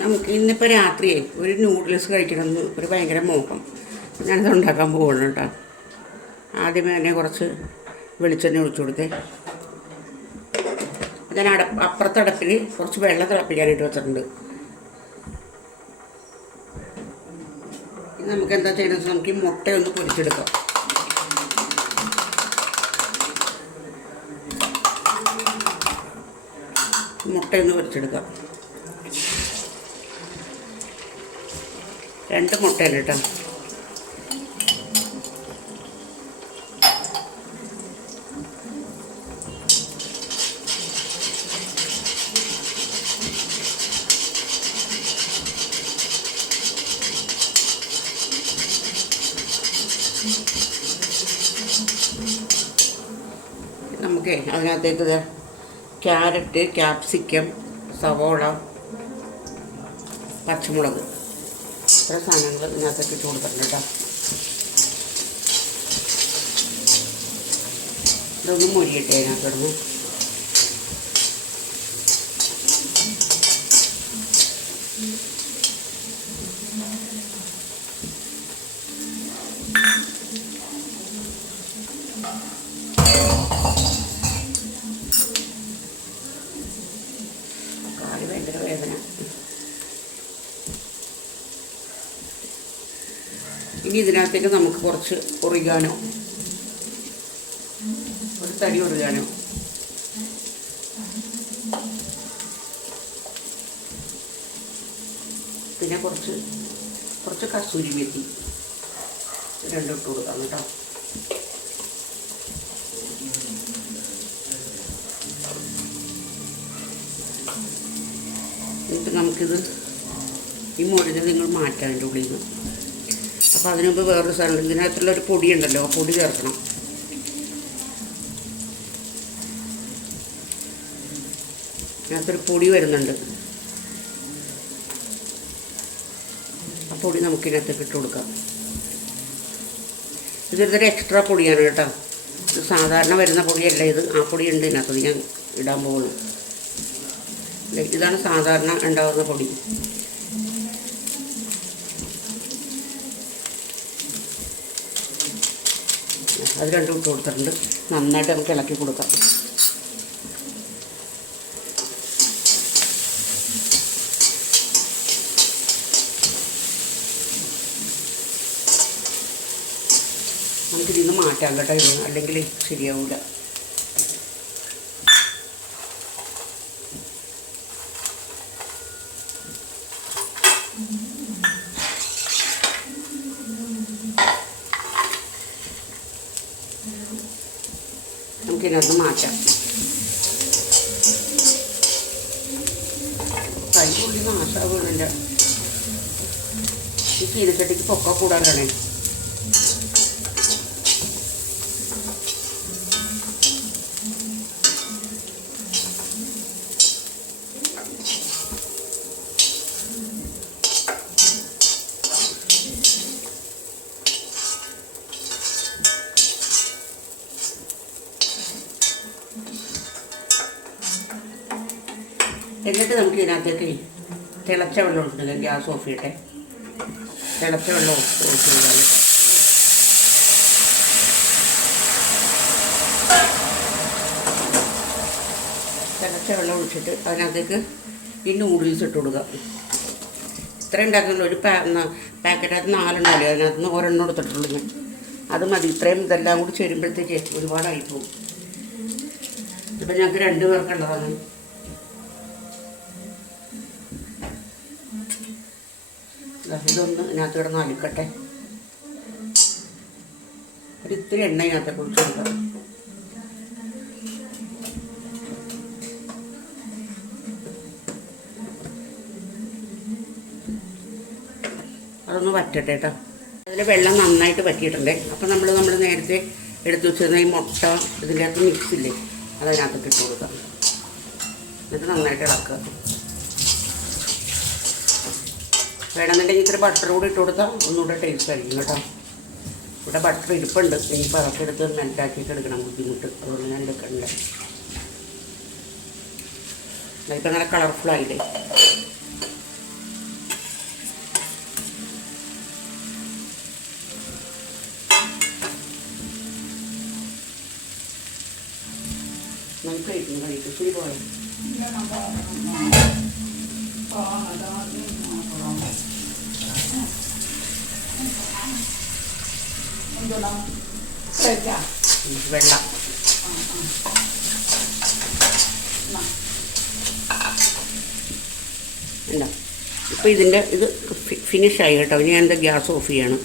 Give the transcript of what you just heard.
നമുക്ക് ഇന്നിപ്പോൾ രാത്രിയെ ഒരു നൂഡിൽസ് കഴിക്കണമെന്ന് ഒരു ഭയങ്കര മോഹം. ഞാനത് ഉണ്ടാക്കാൻ പോകണം കേട്ടോ. ആദ്യമേ തന്നെ കുറച്ച് വെളിച്ചെണ്ണ ഒഴിച്ചു കൊടുത്തേ. ഞാൻ അപ്പുറത്തെ അടുപ്പിൽ കുറച്ച് വെള്ളം തിളപ്പിക്കാനായിട്ട് വെച്ചിട്ടുണ്ട്. നമുക്ക് എന്താ ചെയ്യണമെന്ന് നമുക്ക് ഈ മുട്ടയൊന്ന് പൊരിച്ചെടുക്കാം. മുട്ടയൊന്ന് പൊരിച്ചെടുക്കാം. 2 മുട്ടയാണ് കേട്ടോ. നമുക്ക് അതിനകത്തേക്ക് ക്യാരറ്റ്, ക്യാപ്സിക്കം, സവോള, പച്ചമുളക് ഇത്ര സാധനങ്ങൾ ഇതിനകത്തേക്ക് ഇട്ട് കൊടുത്തിട്ടുണ്ട് കേട്ടോ. ഇതൊന്നും മൊരിയിട്ടെ അതിനകത്തിടുന്നു. കാല് ഭയങ്കര വേദന. ഇനി ഇതിനകത്തേക്ക് നമുക്ക് കുറച്ച് ഒറിഗാനോ, ഒരു തരി ഒറിഗാനോ, പിന്നെ കുറച്ച് കസൂരി മെത്തി രണ്ടും ഇട്ട് കൊടുക്കാം കേട്ടോ. എന്നിട്ട് നമുക്കിത് ഈ മുഴുവൻ നിങ്ങൾ മാറ്റാൻ അതിൻ്റെ ഉള്ളിൽ നിന്ന്. അപ്പോൾ അതിന് മുമ്പ് വേറൊരു സാധനം, ഇതിനകത്തുള്ളൊരു പൊടിയുണ്ടല്ലോ, ആ പൊടി ചേർക്കണം. ഇതിനകത്തൊരു പൊടി വരുന്നുണ്ട്. ആ പൊടി നമുക്കിതിനകത്തേക്ക് ഇട്ട് കൊടുക്കാം. ഇതൊരു എക്സ്ട്രാ പൊടിയാണ് കേട്ടോ. ഇത് സാധാരണ വരുന്ന പൊടിയല്ല ഇത്. ആ പൊടി ഉണ്ട് ഇതിനകത്ത്, ഞാൻ ഇടാൻ പോകുന്നു. ഇതാണ് സാധാരണ ഉണ്ടാകുന്ന പൊടി. അത് രണ്ടും ഇട്ട് കൊടുത്തിട്ടുണ്ട്. നന്നായിട്ട് നമുക്ക് ഇളക്കി കൊടുക്കാം. നമുക്കിതിന്ന് മാറ്റാം കേട്ടോ. ഇത് അല്ലെങ്കിൽ ശരിയാവില്ല. നമുക്കിതിനകത്ത് മാറ്റാം. കൈക്കുള്ളി നാശാവുന്നില്ല. ഈ ചീനച്ചട്ടിക്ക് പൊക്ക കൂടാനാണ്. എന്നിട്ട് നമുക്ക് ഇതിനകത്തേക്ക് തിളച്ച വെള്ളം ഒഴിച്ചില്ല, ഗ്യാസ് ഓഫ് ചെയ്യട്ടെ. തിളച്ച വെള്ളം ഒഴിച്ച് കൊടുക്കാം. തിളച്ച വെള്ളം ഒഴിച്ചിട്ട് അതിനകത്തേക്ക് ഈ നൂഡിൽസ് ഇട്ട് കൊടുക്കുക. ഇത്ര ഉണ്ടാക്കുന്നുള്ളൂ. ഒരു പാക്കറ്റിനകത്ത് 4 ഉണ്ടാവില്ലേ, അതിനകത്ത് നിന്ന് ഒരെണ്ണം എടുത്തിട്ടുള്ളൂ ഞാൻ. അത് മതി. ഇത്രയും ഇതെല്ലാം കൂടി ചേരുമ്പോഴത്തേക്ക് ഒരുപാടായി പോകും. ഇപ്പം ഞങ്ങൾക്ക് 2 പേർക്കുള്ളതാണ്. ഇതൊന്ന് ഇതിനകത്ത് കിടന്ന് അലിക്കട്ടെ. ഒരിത്തിരി എണ്ണ ഇതിനകത്തെ കുറിച്ച് കൊടുക്കാം. അതൊന്ന് വറ്റട്ടെ കേട്ടോ. അതിൽ വെള്ളം നന്നായിട്ട് വറ്റിയിട്ടുണ്ട്. അപ്പം നമ്മൾ നേരത്തെ എടുത്തു വെച്ചിരുന്ന ഈ മുട്ട ഇതിൻ്റെ അകത്ത് മിക്സില്ലേ, അതിനകത്തേക്ക് ഇട്ട് കൊടുക്കാം. എന്നിട്ട് നന്നായിട്ട് ഇളക്കുക. വേണമെന്നുണ്ടെങ്കിൽ ഇത്തിരി ബട്ടർ കൂടി ഇട്ട് കൊടുത്താൽ ഒന്നുകൂടെ ടേസ്റ്റ് ആയിരിക്കും കേട്ടോ. ഇവിടെ ബട്ടർ ഇരിപ്പുണ്ട്. ഇനിയിപ്പോൾ അതൊക്കെ എടുത്ത് മെൽറ്റാക്കിയിട്ട് എടുക്കണം, ബുദ്ധിമുട്ട്. അതുകൊണ്ട് ഞാൻ എടുക്കണ്ടേ. ഇപ്പം നല്ല കളർഫുള്ളായില്ലേ. നമുക്ക് കഴിക്കുന്നു കഴിക്കും ശരി പോയാൽ വെള്ളം എന്താ ഇപ്പോൾ ഇതിൻ്റെ ഇത് ഫിനിഷായി കേട്ടോ. ഇനി ഞാൻ ഗ്യാസ് ഓഫ് ചെയ്യണം.